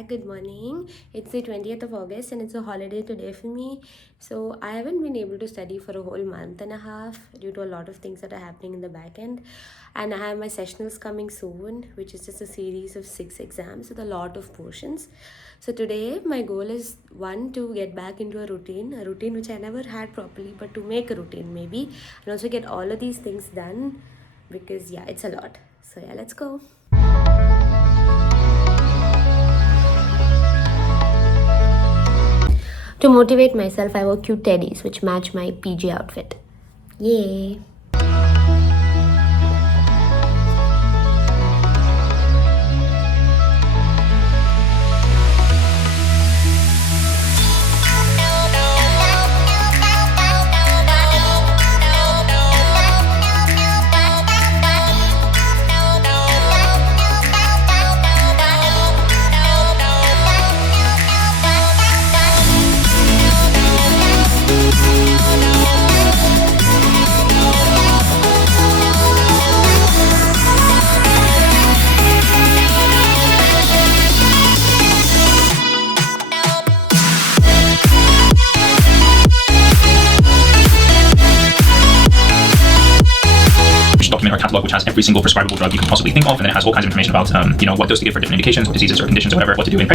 back. Good morning. It's the 20th of August and it's a holiday today for me. So I haven't been able to study for a whole month and a half due to a lot of things that are happening in the back end. And I have my sessionals coming soon, which is just a series of 6 exams with a lot of portions. So today my goal is one, to get back into a routine which I never had properly, but to make a routine maybe, and also get all of these things done because yeah, it's a lot. So yeah, let's go. To motivate myself, I wore cute teddies which match my PG outfit. Yay! Document or catalog which has every single prescribable drug you can possibly think of, and then it has all kinds of information about what dose to give for different indications, what diseases or conditions or whatever, what to do in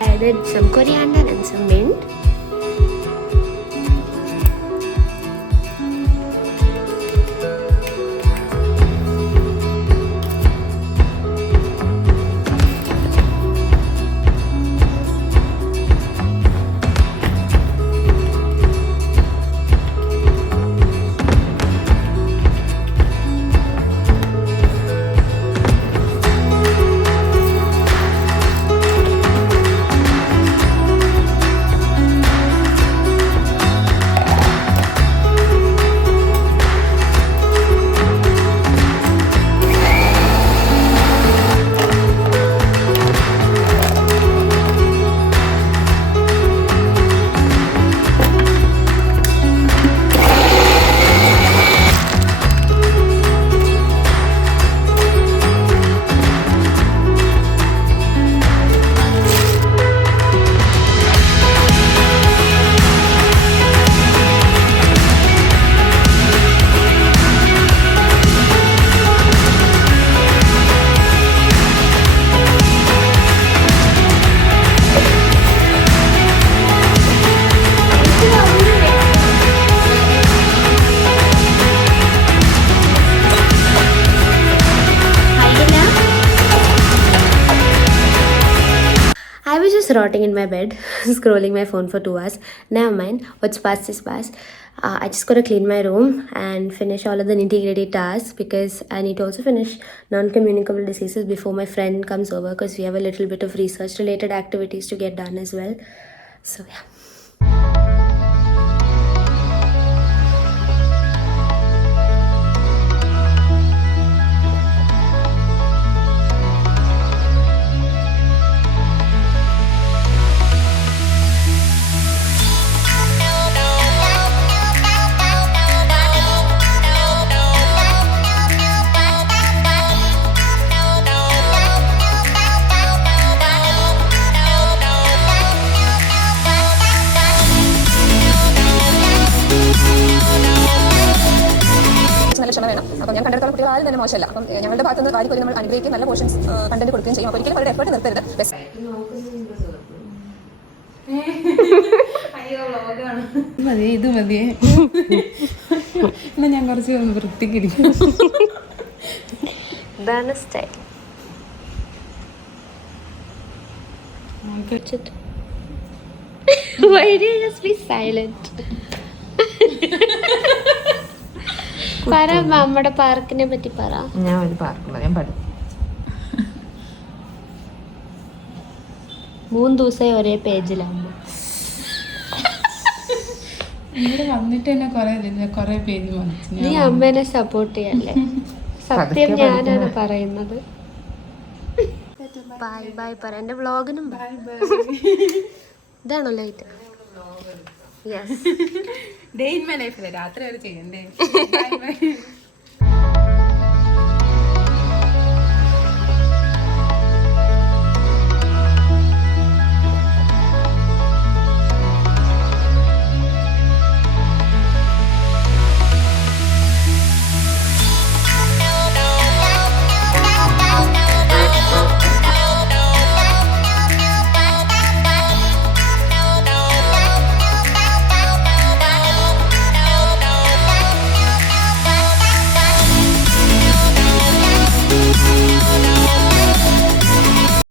Added some coriander and some mint. I was just rotting in my bed, scrolling my phone for 2 hours. Never mind, what's past is past. I just gotta clean my room and finish all of the nitty-gritty tasks because I need to also finish non-communicable diseases before my friend comes over, because we have a little bit of research-related activities to get done as well. So yeah. ക്ഷമ വേണം. അപ്പം ഞാൻ കണ്ടെടുത്തോളം കുട്ടികൾ ആരും തന്നെ മോശമല്ല. അപ്പം ഞങ്ങളുടെ ഭാഗത്തുനിന്ന് വാരി നമ്മൾ അനുഗ്രഹിക്കും, നല്ല പോർഷൻസ് കണ്ടന്റ് കൊടുക്കുകയും ചെയ്യും. അപ്പോൾ ഒരിക്കലും അവരുടെ എഫേർട്ട് നിർത്തരുത്. മതി, ഇത് മതിയേ. എന്നാ ഞാൻ കുറച്ച് വൃത്തിക്കിരിക്കും. ഇതാണ് style. Why do you just be silent? പറ, നമ്മുടെ പാർക്കിനെ പറ്റി പറ. ഞാൻ ഒരു പാർക്കുള്ള ഞാൻ പഠിക്കും. 3 ദിവസമായി ഒരേ പേജിലാകുമ്പോൾ ഇവിടെ വന്നിട്ട് തന്നെ കൊറേ പേജ് വന്നു. നീ അമ്മേനെ സപ്പോർട്ട് ചെയ്യല്ലേ? സത്യം ഞാനാണ് പറയുന്നത്. ബൈ ബൈ പറ. എൻ്റെ വ്ളോഗിനും ഇതാണോ light? Yes. Day in my ലൈഫിലെ രാത്രി വരെ ചെയ്യണ്ടേ?